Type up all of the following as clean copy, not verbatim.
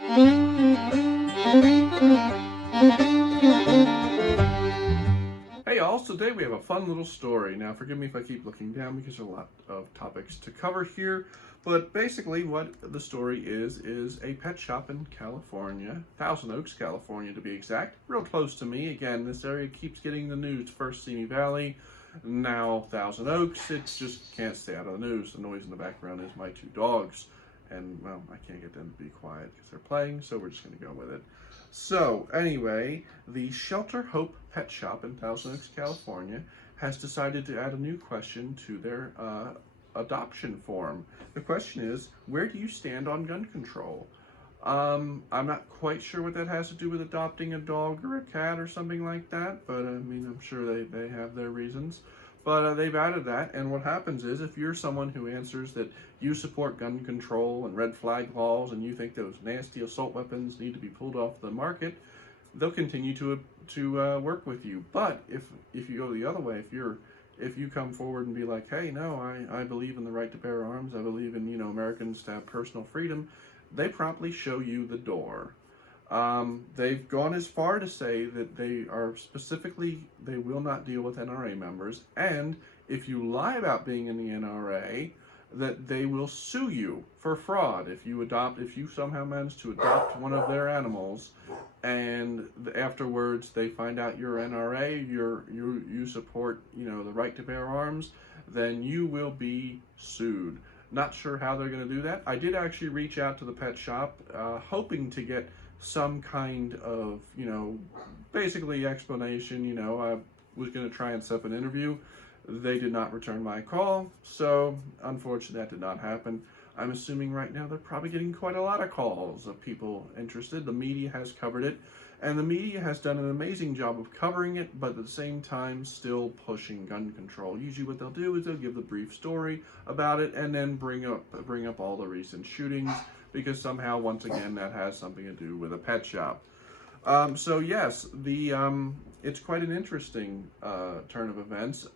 Hey y'all, so today we have a fun little story. Now forgive me if I keep looking down because there's a lot of topics to cover here, but basically what the story is a pet shop in California, Thousand Oaks, California to be exact, real close to me. Again, this area keeps getting the news. First Simi Valley, now Thousand Oaks. It just can't stay out of the news. The noise in the background is my two dogs. And, well, I can't get them to be quiet because they're playing, so we're just going to go with it. So, anyway, the Shelter Hope Pet Shop in Thousand Oaks, California, has decided to add a new question to their adoption form. The question is, where do you stand on gun control? I'm not quite sure what that has to do with adopting a dog or a cat or something like that, but I mean, I'm sure they have their reasons. But they've added that, and what happens is if you're someone who answers that you support gun control and red flag laws and you think those nasty assault weapons need to be pulled off the market, they'll continue to work with you. But if you go the other way, if you come forward and be like, hey, no, I believe in the right to bear arms, I believe in, Americans to have personal freedom, they promptly show you the door. They've gone as far to say that they will not deal with NRA members, and if you lie about being in the NRA, that they will sue you for fraud if you somehow manage to adopt one of their animals, and afterwards they find out you're NRA, you support, the right to bear arms, then you will be sued. Not sure how they're going to do that. I did actually reach out to the pet shop, hoping to get some kind of, basically explanation. I was going to try and set up an interview. They did not return my call, so unfortunately that did not happen. I'm assuming right now they're probably getting quite a lot of calls of people interested. The media has covered it, and the media has done an amazing job of covering it, but at the same time still pushing gun control. Usually what they'll do is they'll give the brief story about it and then bring up all the recent shootings, because somehow, once again, that has something to do with a pet shop. So yes, it's quite an interesting turn of events.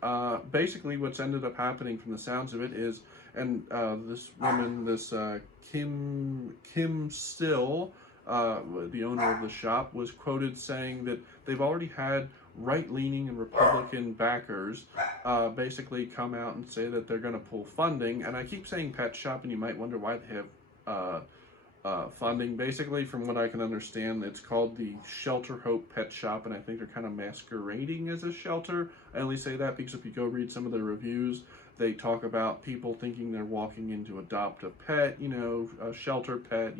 Basically, what's ended up happening from the sounds of it is, and this woman, Kim Still, the owner of the shop, was quoted saying that they've already had right-leaning and Republican backers basically come out and say that they're going to pull funding. And I keep saying pet shop, and you might wonder why they have funding. Basically, from what I can understand, it's called the Shelter Hope Pet Shop, and I think they're kind of masquerading as a shelter. I only say that because if you go read some of the reviews, they talk about people thinking they're walking in to adopt a pet, a shelter pet,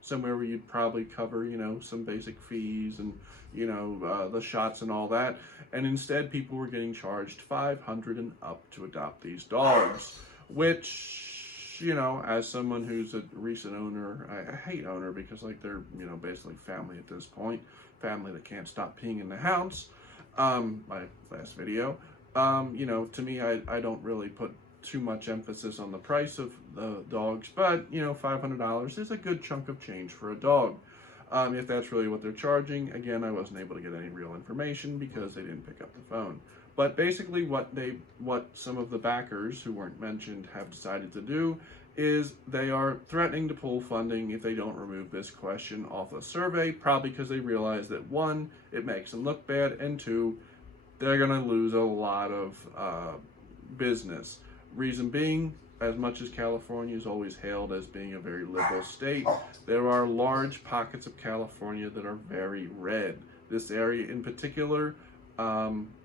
somewhere where you'd probably cover, some basic fees and, the shots and all that. And instead, people were getting charged $500 and up to adopt these dogs, which, as someone who's a recent owner, I hate owner because, they're, basically family at this point, family that can't stop peeing in the house, my last video. To me, I don't really put too much emphasis on the price of the dogs, but, $500 is a good chunk of change for a dog. If that's really what they're charging, again, I wasn't able to get any real information because they didn't pick up the phone. But basically what some of the backers who weren't mentioned have decided to do is they are threatening to pull funding if they don't remove this question off a survey, probably because they realize that, one, it makes them look bad, and two, they're going to lose a lot of business. Reason being, as much as California is always hailed as being a very liberal state, there are large pockets of California that are very red. This area in particular,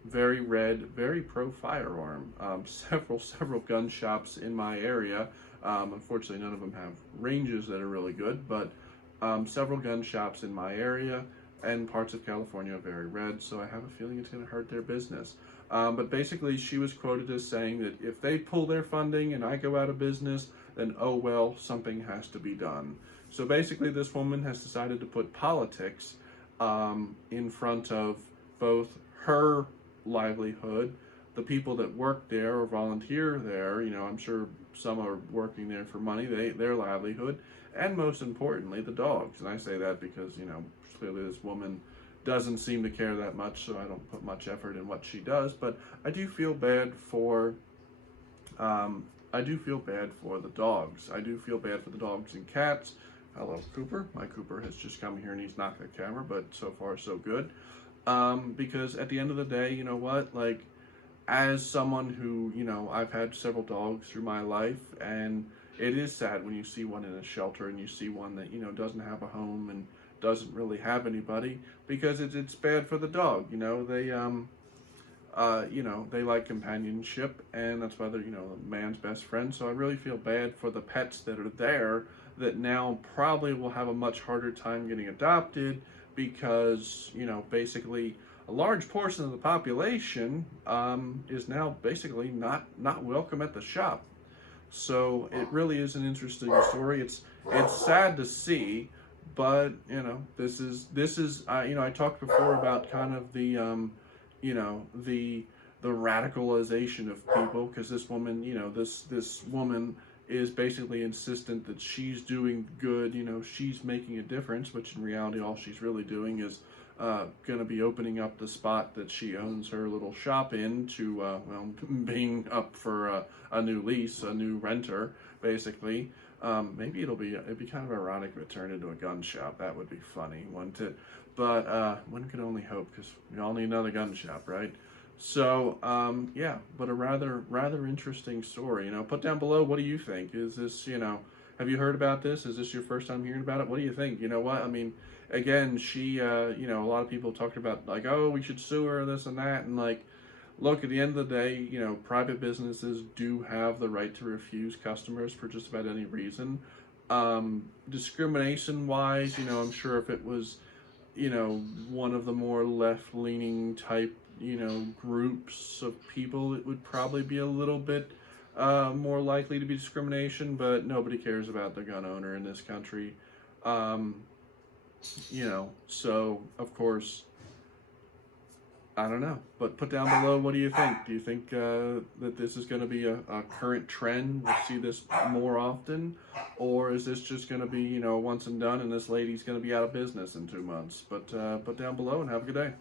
very red, very pro-firearm. Several gun shops in my area. Unfortunately, none of them have ranges that are really good, but several gun shops in my area and parts of California are very red, so I have a feeling it's going to hurt their business. But basically, she was quoted as saying that if they pull their funding and I go out of business, then oh well, something has to be done. So basically, this woman has decided to put politics in front of both her livelihood, the people that work there or volunteer there, I'm sure some are working there for money, their livelihood, and most importantly, the dogs. And I say that because, clearly this woman doesn't seem to care that much, so I don't put much effort in what she does. But I do feel bad for the dogs. I do feel bad for the dogs and cats Hello, Cooper. My Cooper has just come here and he's knocked the camera, but so far so good. Because at the end of the day, you know what? Like, as someone who, I've had several dogs through my life, and it is sad when you see one in a shelter and you see one that, doesn't have a home and doesn't really have anybody, because it's bad for the dog. They like companionship, and that's why they're, a man's best friend. So I really feel bad for the pets that are there that now probably will have a much harder time getting adopted because, basically a large portion of the population is now basically not welcome at the shop. So it really is an interesting story. It's sad to see, but I talked before about kind of the the radicalization of people, because this woman, this woman is basically insistent that she's doing good, she's making a difference, which in reality all she's really doing is going to be opening up the spot that she owns her little shop in to, being up for a new lease, a new renter, basically. Maybe it'd be kind of ironic if it turned into a gun shop. That would be funny, wouldn't it? But one could only hope, because we all need another gun shop, right? So, yeah, but a rather interesting story. Put down below, what do you think? Is this, have you heard about this? Is this your first time hearing about it? What do you think? You know what? I mean, again, she, a lot of people talked about, like, oh, we should sue her, this and that. And, like, look, at the end of the day, private businesses do have the right to refuse customers for just about any reason. Discrimination-wise, I'm sure if it was, one of the more left-leaning type, groups of people, it would probably be a little bit more likely to be discrimination, but nobody cares about the gun owner in this country. So, of course, I don't know, but put down below, what do you think? Do you think that this is going to be a current trend? We'll see this more often? Or is this just going to be, once and done, and this lady's going to be out of business in 2 months? But put down below and have a good day.